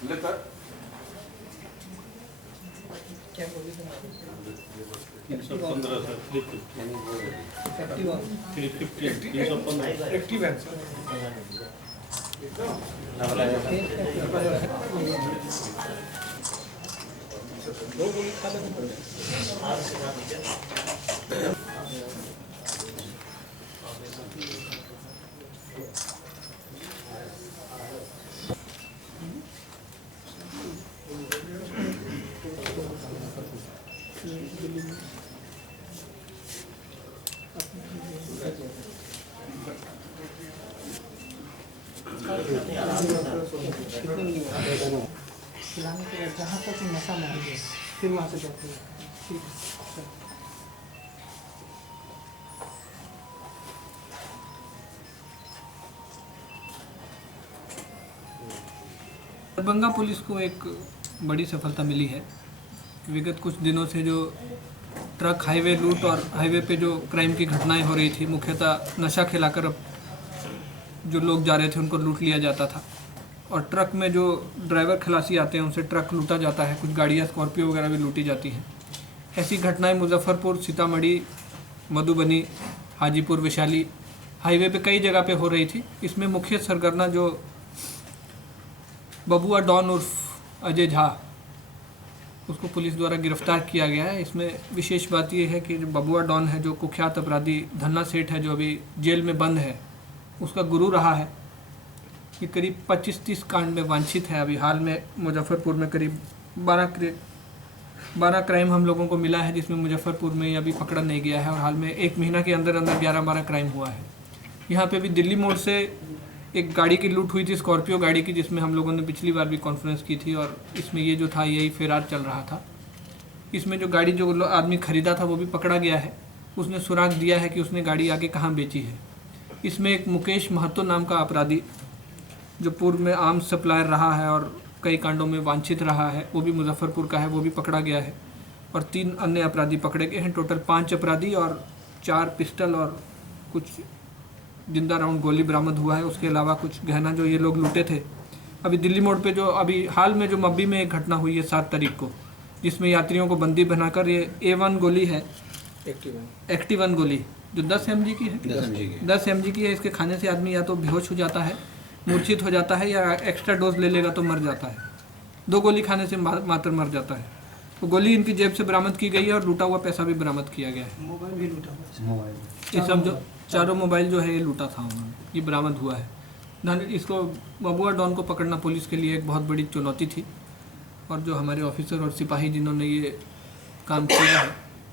क्या बोली 315 sir 350 active है दो गोली खा लेते खिलाने के बाद जहाँ तक नशा नहीं है फिर वहाँ से जाते हैं। ठीक है। दरभंगा पुलिस को एक बड़ी सफलता मिली है। विगत कुछ दिनों से जो ट्रक हाईवे लूट और हाईवे पे जो क्राइम की घटनाएं हो रही थी, मुख्यतः नशा खिलाकर अब जो लोग जा रहे थे उनको लूट लिया जाता था और ट्रक में जो ड्राइवर खलासी आते हैं उनसे ट्रक लूटा जाता है। कुछ गाड़ियाँ स्कॉर्पियो वगैरह भी लूटी जाती हैं। ऐसी घटनाएं मुजफ्फरपुर, सीतामढ़ी, मधुबनी, हाजीपुर, वैशाली हाईवे पे कई जगह पे हो रही थी। इसमें मुख्य सरगर्मा जो बबुआ डॉन उर्फ अजय झा, उसको पुलिस द्वारा गिरफ्तार किया गया है। इसमें विशेष बात यह है कि जो बबुआ डॉन है, जो कुख्यात अपराधी धन्ना सेठ है, जो अभी जेल में बंद है, उसका गुरु रहा है। ये करीब 25-30 कांड में वांछित है। अभी हाल में मुजफ्फरपुर में करीब 12 क्राइम हम लोगों को मिला है, जिसमें मुजफ्फरपुर में अभी पकड़ा नहीं गया है और हाल में 1 महीना के अंदर अंदर 11-12 क्राइम हुआ है। यहाँ पे भी दिल्ली मोड़ से एक गाड़ी की लूट हुई थी, स्कॉर्पियो गाड़ी की, जिसमें हम लोगों ने पिछली बार भी कॉन्फ्रेंस की थी और इसमें ये जो था यही फरार चल रहा था। इसमें जो गाड़ी जो आदमी खरीदा था वो भी पकड़ा गया है। उसने सुराग दिया है कि उसने गाड़ी आगे कहाँ बेची है। इसमें एक मुकेश महतो नाम का अपराधी, जो पूर्व में आर्म्स सप्लायर रहा है और कई कांडों में वांछित रहा है, वो भी मुजफ्फरपुर का है, वो भी पकड़ा गया है। और 3 अन्य अपराधी पकड़े गए हैं। टोटल 5 अपराधी और 4 पिस्टल और कुछ जिंदा राउंड गोली बरामद हुआ है। उसके अलावा कुछ गहना जो ये लोग लूटे थे। अभी दिल्ली मोड़ पे जो अभी हाल में जो मब्बी में एक घटना हुई है 7 तारीख को, जिसमें यात्रियों को बंदी बनाकर ये A1 गोली है, एक्टिव 1 गोली जो 10 mg की है, 10 mg की है। इसके खाने से आदमी या तो बेहोश हो जाता है, मूर्छित हो जाता है, या एक्स्ट्रा डोज ले लेगा तो मर जाता है। 2 गोली खाने से मात्र मर जाता है। तो गोली इनकी जेब से बरामद की गई है और लूटा हुआ पैसा भी बरामद किया गया है। मोबाइल भी लूटा हुआ है। ये सब जो 4 मोबाइल जो है ये लूटा था उन्होंने, ये बरामद हुआ है। इसको बबुआ डॉन को पकड़ना पुलिस के लिए एक बहुत बड़ी चुनौती थी और जो हमारे ऑफिसर और सिपाही जिन्होंने ये काम किया है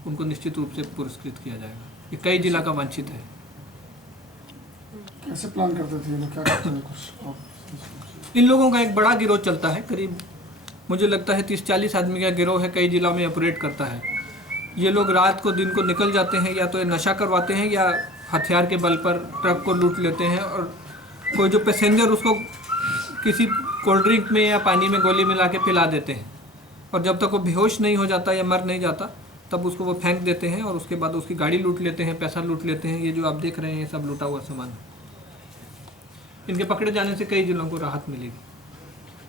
उनको निश्चित रूप से पुरस्कृत किया जाएगा। ये कई जिला का वांछित है। कैसे प्लान करते थे, क्या करते थे कुछ? इन लोगों का एक बड़ा गिरोह चलता है, करीब मुझे लगता है 30-40 आदमी का गिरोह है, कई जिला में ऑपरेट करता है। ये लोग रात को दिन को निकल जाते हैं, या तो ये नशा करवाते हैं या हथियार के बल पर ट्रक को लूट लेते हैं और कोई जो पैसेंजर उसको किसी कोल्ड ड्रिंक में या पानी में गोली मिला के पिला देते हैं और जब तक वो बेहोश नहीं हो जाता या मर नहीं जाता तब उसको वो फेंक देते हैं और उसके बाद उसकी गाड़ी लूट लेते हैं, पैसा लूट लेते हैं। ये जो आप देख रहे हैं ये सब लूटा हुआ सामान है। इनके पकड़े जाने से कई जिलों को राहत मिलेगी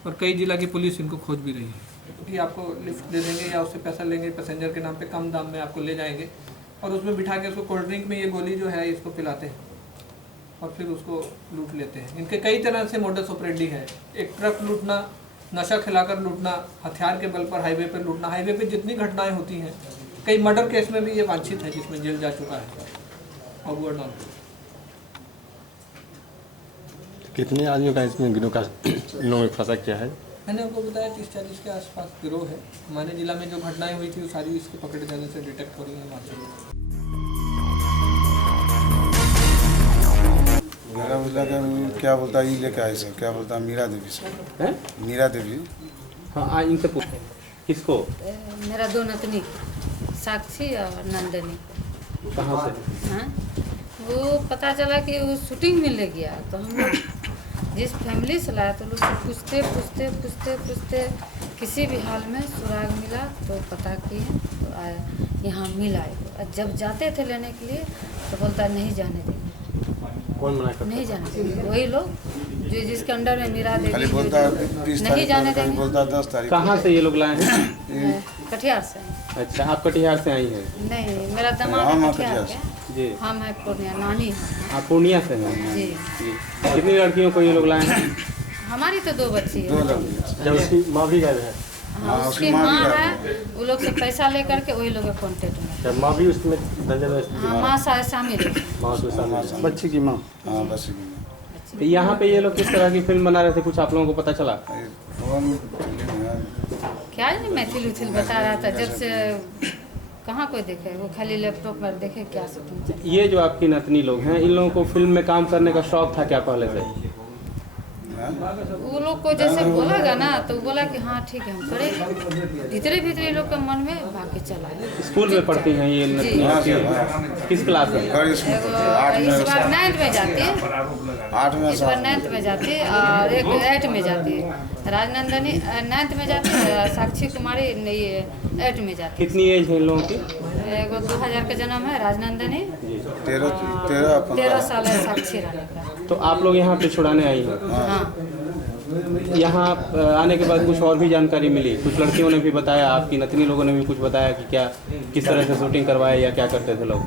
और कई जिला की पुलिस इनको खोज भी रही है कि आपको लिफ्ट दे देंगे या उससे पैसा लेंगे पैसेंजर के नाम पे, कम दाम में आपको ले जाएंगे और उसमें बिठा के उसको कोल्ड ड्रिंक में ये गोली जो है इसको पिलाते हैं और फिर उसको लूट लेते हैं। इनके कई तरह से मोडस ऑपरेंडी है। एक ट्रक लूटना, नशा खिलाकर लूटना, हथियार के बल पर हाईवे पर लूटना। हाईवे पे जितनी घटनाएं होती हैं, कई मर्डर केस में भी ये वांछित है जिसमें जेल जा चुका है बबुआ डॉन। कितने आदमियों का इसमें गिरोह का इन लोगों ने फंसा किया है? मैंने आपको बताया 30-40 के आसपास गिरोह है। हमारे जिला में जो घटनाएं हुई थी वो सारी इसके पकड़े जाने से डिटेक्ट हो रही हैं मात्र। मेरा बोला कि क्या बोलता है, ये लेके आए सर, क्या बोलता है मीरा देवी सर, मीरा देवी। हाँ, इनसे पूछे किसको? मेरा 2 नतनी, साक्षी और नंदनी। कहाँ से? हाँ, वो पता चला कि वो शूटिंग में ले गया तो हम लोग जिस फैमिली से लाया तो लोग पूछते किसी भी हाल में सुराग मिला तो पता किए तो आया यहाँ मिला। और जब जाते थे लेने के लिए तो बोलता नहीं जाने देंगे, कौन मना करता? नहीं जाने देंगे। वही लोग जो जिसके अंडर में मीरा खाली देवी बोलता है 20 नहीं तारीख जाने को, कभी देंगे। बोलता है 10 तारीख कहाँ से ये लोग लाए हैं? कटिहार से। अच्छा, आप कटिहार से आई हैं? नहीं, मेरा दामाद हम है कटिहार कटिहार के, जी। हम है पूर्णिया, नानी है। आप पूर्णिया से हैं? जी, जी। कितनी लड़कियों को ये लोग लाए हैं? हमारी तो 2 बच्ची 2 है। लड़की जब उसकी माँ भी गए हैं? हाँ, उसकी माँ है, वो लोग से पैसा लेकर के वही लोग के कॉन्टेक्ट में। जब माँ भी उसमें धंधे में? हाँ, माँ शामिल है। माँ उसमें शामिल है। बच्ची की माँ। हाँ बस तो यहाँ पे ये लोग किस तरह की फिल्म बना रहे थे, कुछ आप लोगों को पता चला? फोन क्या नहीं, मैथिल उथिल बता रहा था, जब से कहाँ कोई देखे, वो खाली लैपटॉप पर देखे क्या शूटिंग चल। ये जो आपकी नतनी लोग हैं, इन लोगों को फिल्म में काम करने का शौक था क्या पहले से? वो लोग को जैसे बोलेगा ना तो बोला कि हाँ ठीक है हम करेंगे, भीतरे भीतरे लोग के मन में भाग चला है। स्कूल में पढ़ती हैं ये नतनी आपकी? किस क्लास में? बड़ी स्कूल एगो पढ़ती है, 8 इस में बार 9th में जाती है, 8 में इस बार 9th में जाती है, और एक 8 में जाती है। राजनंदनी 9th में जाती है, साक्षी कुमारी 8 में जाती है। कितनी एज है इन लोगों की? एगो 2000 का जन्म है राजनंदनी, 13 साल है साक्षी रानी का। तो आप लोग यहाँ पे छुड़ाने आई हैं? हाँ, यहाँ आने के बाद कुछ और भी जानकारी मिली? कुछ लड़कियों ने भी बताया, आपकी नतनी लोगों ने भी कुछ बताया कि क्या किस तरह से शूटिंग करवाए या क्या करते थे लोग?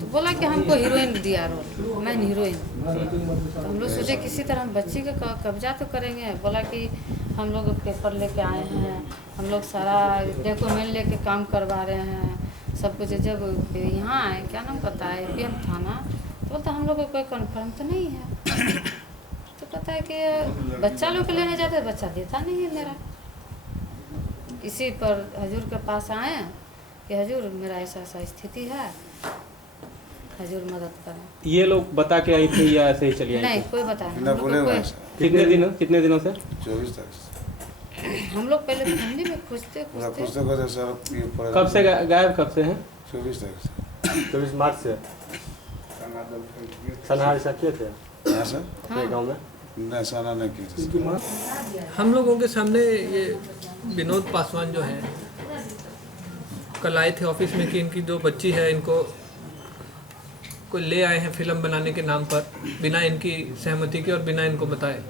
तो बोला कि हमको हीरोइन दिया रोल, मैं हीरोइन। तो हम लोग सोचे किसी तरह हम बच्ची का कब्जा तो करेंगे। बोला कि हम लोग पेपर लेके आए हैं, हम लोग सारा डॉक्यूमेंट लेके काम करवा रहे हैं सब कुछ। जब यहाँ आए, क्या नाम पता है, APM थाना, तो बोलता हम लोग को कोई कन्फर्म तो नहीं है। तो पता है कि बच्चा लोग के लेने जाते, बच्चा देता नहीं है मेरा। इसी पर हजूर के पास आए कि हजूर मेरा ऐसा ऐसा स्थिति है, हजूर मदद करें। ये लोग बता के आई थी या ऐसे ही चली आई नहीं, थी? कोई बताया ना बोले हुए हैं कितने दिनों से? 24 तारीख से हम लोग पहले फैमिली में खुजते पूरा खुजते पुस्तक को सर ये पढ़ा कब से गायब कब से हैं? 24 तारीख से 24 मार्च से। सनहार ऐसा किए थे हाँ सर, अपने गाँव में? नहीं सारा नहीं किया था। हम लोगों के सामने ये विनोद पासवान जो है कल आए थे ऑफिस में कि इनकी 2 बच्ची है, इनको कोई ले आए हैं फिल्म बनाने के नाम पर बिना इनकी सहमति के और बिना इनको बताए।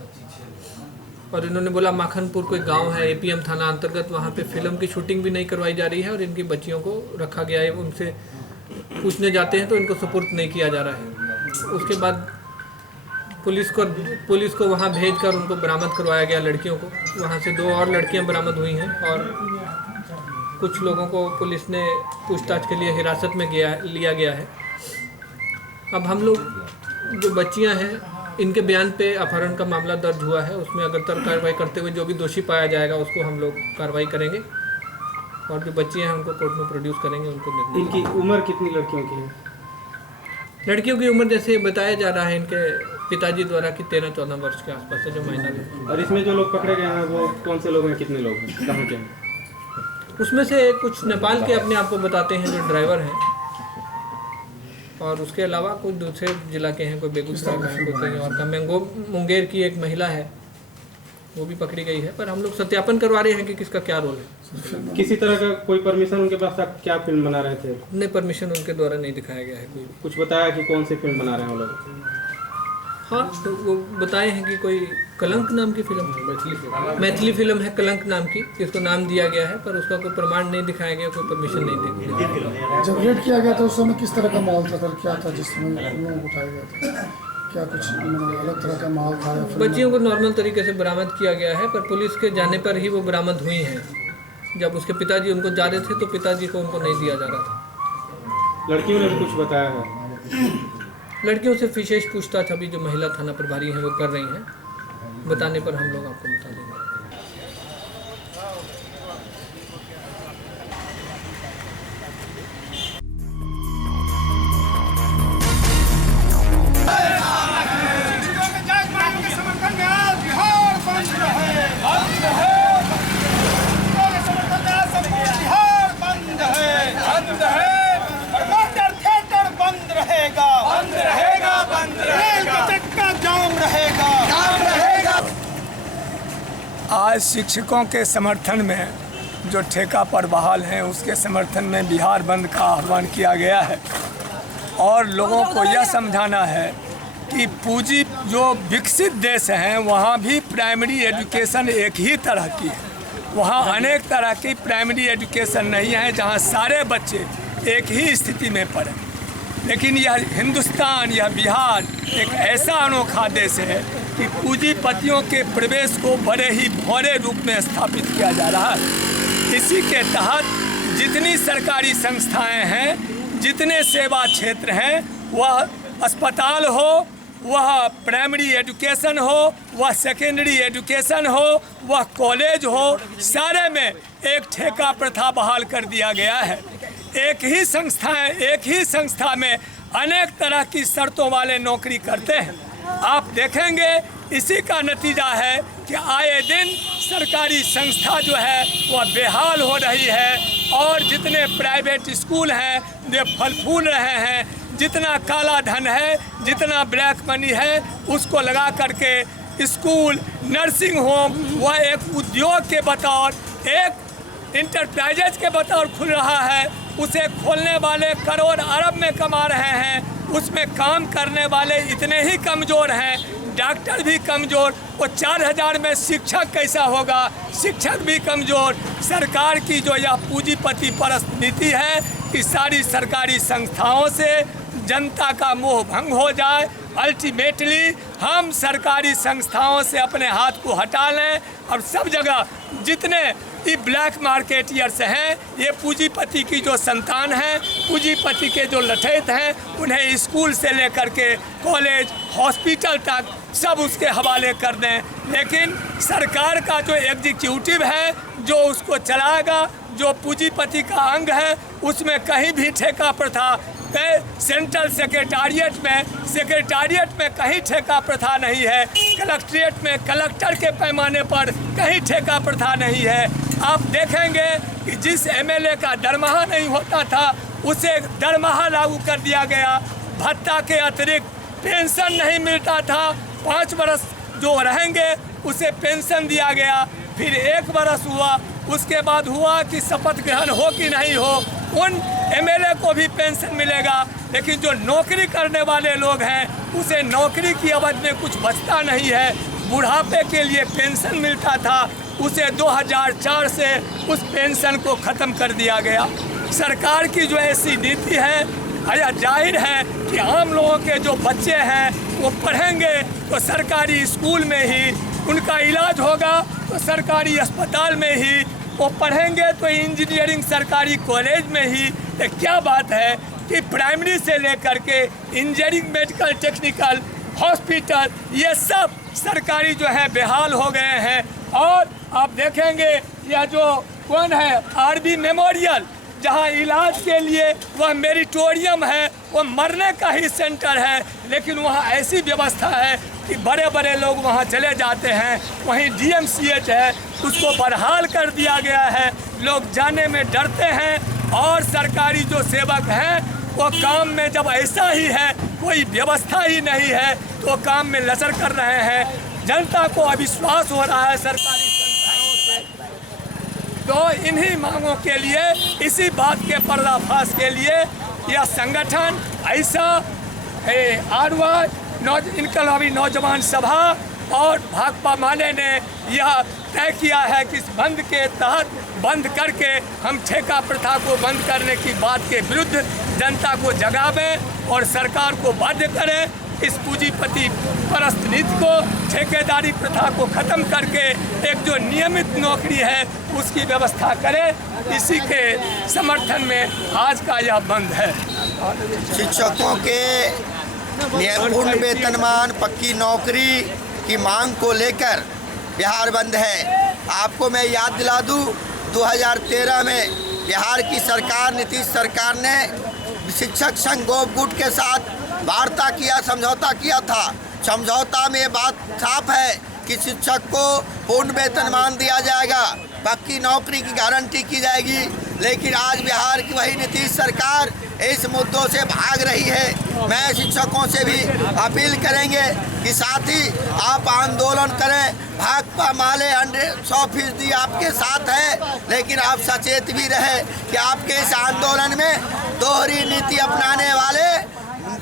और इन्होंने बोला माखनपुर कोई गांव है APM थाना अंतर्गत, वहाँ पे फिल्म की शूटिंग भी नहीं करवाई जा रही है और इनकी बच्चियों को रखा गया है। उनसे पूछने जाते हैं तो इनको सुपुर्द नहीं किया जा रहा है। उसके बाद पुलिस को वहाँ भेजकर उनको बरामद करवाया गया लड़कियों को। वहाँ से 2 और लड़कियाँ बरामद हुई हैं और कुछ लोगों को पुलिस ने पूछताछ के लिए हिरासत में लिया गया है। अब हम लोग जो बच्चियाँ हैं इनके बयान पे अपहरण का मामला दर्ज हुआ है, उसमें अग्रतर कार्रवाई करते हुए जो भी दोषी पाया जाएगा उसको हम लोग कार्रवाई करेंगे और जो बच्चियाँ हैं उनको कोर्ट में प्रोड्यूस करेंगे। उनको इनकी उम्र कितनी लड़कियों की है? लड़कियों की उम्र जैसे बताया जा रहा है इनके पिताजी द्वारा कि 13-14 वर्ष के आसपास है जो माइनर है। और इसमें जो लोग पकड़े गए हैं वो कौन से लोग हैं, कितने लोग हैं, कहाँ के हैं? उसमें से कुछ नेपाल के अपने आप को बताते हैं जो ड्राइवर हैं और उसके अलावा कुछ दूसरे जिला के हैं, कोई बेगूसराय का है, कोई कहीं और का। मुंगेर की एक महिला है वो भी पकड़ी गई है, पर हम लोग सत्यापन करवा रहे हैं कि किसका क्या रोल है। किसी तरह का कोई परमिशन उनके पास था? क्या फिल्म बना रहे थे? नहीं, परमिशन उनके द्वारा नहीं दिखाया गया है कोई भी। कुछ बताया कि कौन सी फिल्म बना रहे हैं वो लोग? हाँ, तो वो बताए हैं कि कोई कलंक नाम की फिल्म है, मैथिली फिल्म है कलंक नाम की, जिसको नाम दिया गया है पर उसका कोई प्रमाण नहीं दिखाया गया, कोई परमिशन नहीं दी गई। जब रेड किया गया था उस समय किस तरह का माहौल था सर, क्या था जिसमें लोगों को उठाया गया था? क्या कुछ अलग तरह का माहौल था? बच्चियों को नॉर्मल तरीके से बरामद किया गया है, पर पुलिस के जाने पर ही वो बरामद हुई हैं। जब उसके पिताजी उनको जा रहे थे तो पिताजी को उनको नहीं दिया जा रहा था। लड़कियों ने भी कुछ बताया है? लड़कियों से विशेष पूछताछ अभी जो महिला थाना प्रभारी हैं वो कर रही हैं, बताने पर हम लोग आपको बता देंगे। आज शिक्षकों के समर्थन में जो ठेका पर बहाल हैं उसके समर्थन में बिहार बंद का आह्वान किया गया है और लोगों को यह समझाना है कि पूंजी जो विकसित देश हैं वहाँ भी प्राइमरी एजुकेशन एक ही तरह की है। वहाँ अनेक तरह की प्राइमरी एजुकेशन नहीं है जहाँ सारे बच्चे एक ही स्थिति में पढ़े। लेकिन यह हिंदुस्तान, यह बिहार एक ऐसा अनोखा देश है कि पूंजीपतियों के प्रवेश को बड़े ही भौरे रूप में स्थापित किया जा रहा है। इसी के तहत जितनी सरकारी संस्थाएं हैं, जितने सेवा क्षेत्र हैं, वह अस्पताल हो, वह प्राइमरी एजुकेशन हो, वह सेकेंडरी एजुकेशन हो, वह कॉलेज हो, सारे में एक ठेका प्रथा बहाल कर दिया गया है। एक ही संस्था में अनेक तरह की शर्तों वाले नौकरी करते हैं। आप देखेंगे इसी का नतीजा है कि आए दिन सरकारी संस्था जो है वह बेहाल हो रही है और जितने प्राइवेट स्कूल हैं वे फल फूल रहे हैं। जितना काला धन है, जितना ब्लैक मनी है, उसको लगा करके स्कूल, नर्सिंग होम वह एक उद्योग के बतौर, एक इंटरप्राइजेज के बतौर खुल रहा है। उसे खोलने वाले करोड़ अरब में कमा रहे हैं, उसमें काम करने वाले इतने ही कमज़ोर हैं, डॉक्टर भी कमज़ोर, वो 4000 में शिक्षक कैसा होगा, शिक्षक भी कमज़ोर। सरकार की जो यह पूंजीपति परस्त नीति है कि सारी सरकारी संस्थाओं से जनता का मोह भंग हो जाए, अल्टीमेटली हम सरकारी संस्थाओं से अपने हाथ को हटा लें और सब जगह जितने ये ब्लैक मार्केटियर्स हैं, ये पूंजीपति की जो संतान हैं, पूंजीपति के जो लठैत हैं, उन्हें स्कूल से लेकर के कॉलेज, हॉस्पिटल तक सब उसके हवाले कर दें। लेकिन सरकार का जो एग्जीक्यूटिव है, जो उसको चलाएगा, जो पूंजीपति का अंग है, उसमें कहीं भी ठेका प्रथा, सेंट्रल सेक्रेटारिएट में कहीं ठेका प्रथा नहीं है, कलेक्ट्रेट में कलेक्टर के पैमाने पर कहीं ठेका प्रथा नहीं है। आप देखेंगे कि जिस एमएलए का दरमाहा नहीं होता था उसे दरमाहा लागू कर दिया गया, भत्ता के अतिरिक्त पेंशन नहीं मिलता था, 5 बरस जो रहेंगे उसे पेंशन दिया गया। फिर 1 बरस हुआ, उसके बाद हुआ कि शपथ ग्रहण हो कि नहीं हो, उन एमएलए को भी पेंशन मिलेगा। लेकिन जो नौकरी करने वाले लोग हैं उसे नौकरी की अवधि में कुछ बचता नहीं है। बुढ़ापे के लिए पेंशन मिलता था, उसे 2004 से उस पेंशन को ख़त्म कर दिया गया। सरकार की जो ऐसी नीति है, यह जाहिर है कि आम लोगों के जो बच्चे हैं वो पढ़ेंगे तो सरकारी स्कूल में ही, उनका इलाज होगा तो सरकारी अस्पताल में ही, वो पढ़ेंगे तो इंजीनियरिंग सरकारी कॉलेज में ही। तो क्या बात है कि प्राइमरी से लेकर के इंजीनियरिंग, मेडिकल, टेक्निकल, हॉस्पिटल, ये सब सरकारी जो है बेहाल हो गए हैं। और आप देखेंगे यह जो कौन है, आरबी मेमोरियल, जहाँ इलाज के लिए वह मेरिटोरियम है, वह मरने का ही सेंटर है, लेकिन वहाँ ऐसी व्यवस्था है कि बड़े बड़े लोग वहाँ चले जाते हैं। वहीं DMCH है, उसको बहाल कर दिया गया है, लोग जाने में डरते हैं। और सरकारी जो सेवक हैं वो काम में जब ऐसा ही है, कोई व्यवस्था ही नहीं है, तो काम में लचर कर रहे हैं। जनता को अविश्वास हो रहा है सरकारी संस्थाओं से। तो इन्हीं मांगों के लिए, इसी बात के पर्दाफाश के लिए यह संगठन ऐसा इनकलाबी नौजवान सभा और भाकपा माले ने यह तय किया है कि इस बंद के तहत बंद करके हम ठेका प्रथा को बंद करने की बात के विरुद्ध जनता को जगावें और सरकार को बाध्य करें इस पूंजीपति परस्त नीति को, ठेकेदारी प्रथा को ख़त्म करके एक जो नियमित नौकरी है उसकी व्यवस्था करें। इसी के समर्थन में आज का यह बंद है। शिक्षकों के पूर्ण वेतनमान, पक्की नौकरी की मांग को लेकर बिहार बंद है। आपको मैं याद दिला दूं, 2013 में बिहार की सरकार, नीतीश सरकार ने शिक्षक संघ गोपगुट के साथ वार्ता किया, समझौता किया था। समझौता में ये बात साफ है कि शिक्षक को पूर्ण वेतनमान दिया जाएगा, पक्की नौकरी की गारंटी की जाएगी। लेकिन आज बिहार की वही नीतीश सरकार इस मुद्दों से भाग रही है। मैं शिक्षकों से भी अपील करेंगे कि साथ ही आप आंदोलन करें। भाकपा माले 100% आपके साथ है, लेकिन आप सचेत भी रहे कि आपके इस आंदोलन में दोहरी नीति अपनाने वाले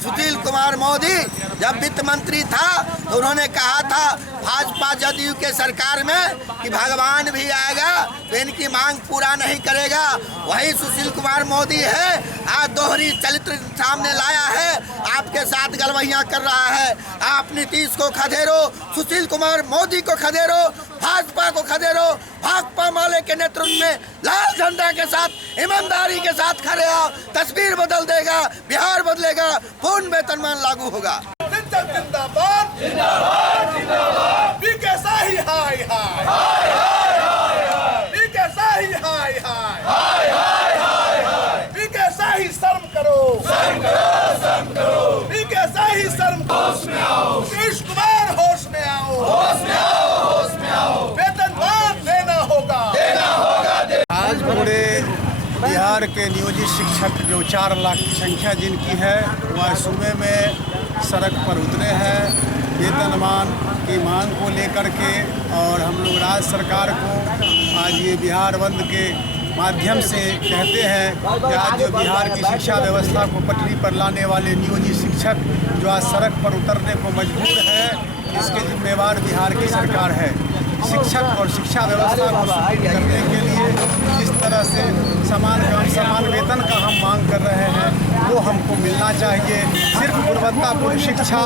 सुशील कुमार मोदी जब वित्त मंत्री था तो उन्होंने कहा था भाजपा जदयू के सरकार में कि भगवान भी आएगा तो इनकी मांग पूरा नहीं करेगा। वही सुशील कुमार मोदी है, आज दोहरी चरित्र सामने लाया है, आपके साथ गलवैया कर रहा है। आप नीतीश को खदेरो, सुशील कुमार मोदी को खदेरो, भाजपा को खदेरो, भाकपा माले के नेतृत्व में लाल झंडा के साथ ईमानदारी के साथ खड़े आओ, तस्वीर बदल देगा, बिहार बदलेगा, पूर्ण वेतनमान लागू होगा। जिंदाबाद जिंदाबाद जिंदाबाद, बीके शाही हाय हाय हाय हाय, बीके शाही हाय हाय हाय हाय, बीके शाही शर्म करो शर्म करो, बीके शाही शर्म होश में आओ, नीतीश कुमार होश में आओ होश में आओ होश में आओ, वेतनमान देना होगा। आज पूरे बिहार के नियोजित शिक्षक जो 4 लाख की संख्या जिनकी है वह सुबह में सड़क पर उतरे हैं वेतनमान की मांग को लेकर के। और हम लोग राज्य सरकार को आज ये बिहार बंद के माध्यम से कहते हैं कि आज जो बिहार की शिक्षा व्यवस्था को पटरी पर लाने वाले नियोजित शिक्षक जो आज सड़क पर उतरने को मजबूर है, इसके जिम्मेवार बिहार की सरकार है। शिक्षक और शिक्षा व्यवस्था को सुदृढ़ करने के लिए जिस तरह से समान काम समान वेतन का हम मांग कर रहे हैं वो हमको मिलना चाहिए। सिर्फ गुणवत्तापूर्ण शिक्षा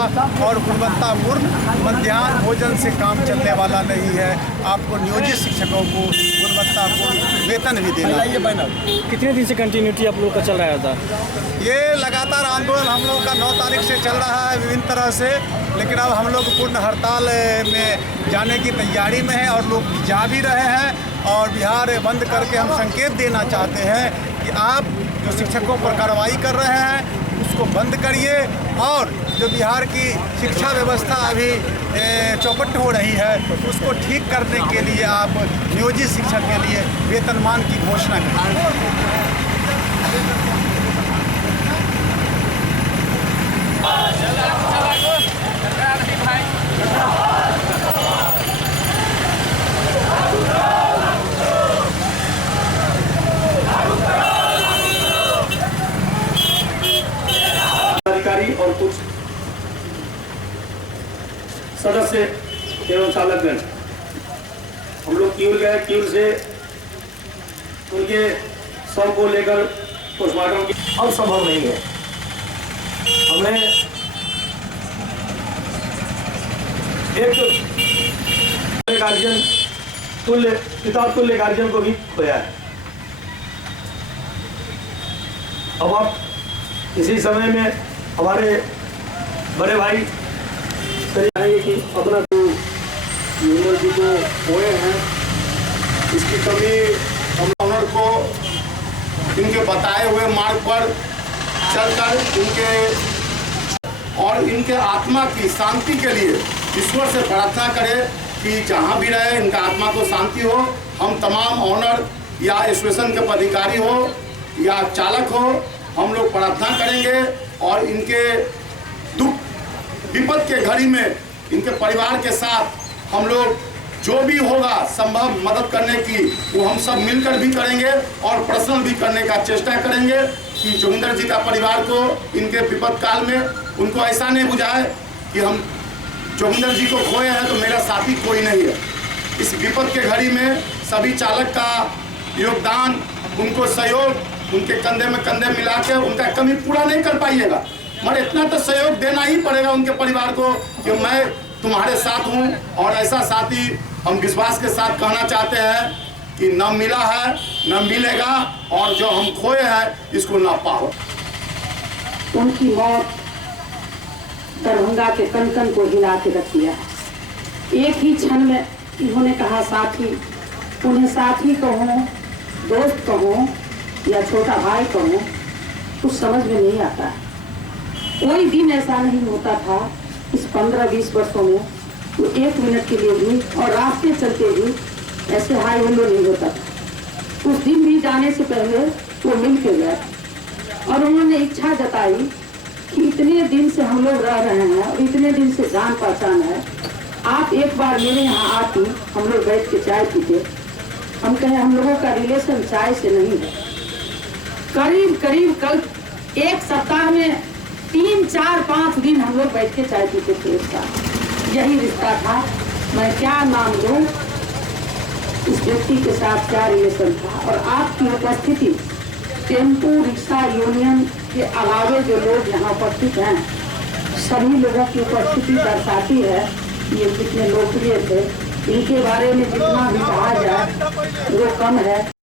और गुणवत्तापूर्ण मध्याह्न भोजन से काम चलने वाला नहीं है, आपको नियोजित शिक्षकों को गुणवत्तापूर्ण वेतन भी देना है। कितने दिन से कंटिन्यूटी आप लोग का चल रहा था? ये लगातार आंदोलन हम लोग का 9 तारीख से चल रहा है विभिन्न तरह से, लेकिन अब हम लोग पूर्ण हड़ताल में जाने की तैयारी में है और लोग जा भी रहे हैं। और बिहार बंद करके हम संकेत देना चाहते हैं कि आप जो शिक्षकों पर कार्रवाई कर रहे हैं उसको बंद करिए और जो बिहार की शिक्षा व्यवस्था अभी चौपट हो रही है उसको ठीक करने के लिए आप नियोजित शिक्षक के लिए वेतनमान की घोषणा करें। अधिकारी और कुछ सदस्य एवं चालकगण हम लोग क्यूल गए, क्यूल से उनके शव को लेकर पोस्टमार्टम की अब संभव नहीं है। हमने एक गार्जियन तुल्य पिता तुल्य गार्जियन को भी खोया है। अब आप इसी समय में हमारे बड़े भाई कहेंगे कि अपना जो यूनिवर्सिटी को खोए हैं इसकी कमी हम ऑनर को इनके बताए हुए मार्ग पर चलकर इनके आत्मा की शांति के लिए ईश्वर से प्रार्थना करें कि जहाँ भी रहे इनका आत्मा को शांति हो। हम तमाम ऑनर या स्टेशन के पदाधिकारी हो या चालक हो, हम लोग प्रार्थना करेंगे और इनके दुख विपद के घड़ी में इनके परिवार के साथ हम लोग जो भी होगा संभव मदद करने की वो हम सब मिलकर भी करेंगे और पर्सनल भी करने का चेष्टा करेंगे कि जोगिंदर जी का परिवार को इनके विपद काल में उनको ऐसा नहीं बुझाए कि हम जोगिंदर जी को खोए हैं तो मेरा साथी कोई नहीं है। इस विपद के घड़ी में सभी चालक का योगदान, उनको सहयोग, उनके कंधे में कंधे मिला के उनका कमी पूरा नहीं कर पाइएगा, मगर इतना तो सहयोग देना ही पड़ेगा उनके परिवार को कि मैं तुम्हारे साथ हूँ। और ऐसा साथी हम विश्वास के साथ कहना चाहते हैं कि न मिला है न मिलेगा और जो हम खोए हैं इसको ना पाओ। उनकी मौत दरभंगा के कण कण को हिला के रख दिया। एक ही क्षण में इन्होंने कहा साथी, उन्हें साथी कहो, दोस्त कहो या छोटा भाई कहो, कुछ समझ में नहीं आता। कोई दिन ऐसा नहीं होता था इस 15-20 वर्षों में तो 1 मिनट के लिए भी और रास्ते चलते भी ऐसे हाई हेलो नहीं होता था। उस दिन भी जाने से पहले वो मिल के गए और उन्होंने इच्छा जताई कि इतने दिन से हम लोग रह रहे हैं और इतने दिन से जान पहचान है, आप एक बार मेरे यहाँ आती, हम लोग बैठ के चाय पीते। हम कहें हम लोगों का रिलेशन चाय से नहीं है। करीब करीब कल 1 सप्ताह में 3, 4, 5 दिन हम लोग बैठ के चाय पीते थे एक साथ। यही रिश्ता था। मैं क्या नाम लूं, इस व्यक्ति के साथ क्या रिलेशन था। और आपकी उपस्थिति टेम्पू रिक्शा यूनियन के अलावे जो लोग यहाँ उपस्थित हैं, सभी लोगों की उपस्थिति दर्शाती है कि ये कितने लोकप्रिय थे। इनके बारे में जितना भी कहा जाए वो कम है।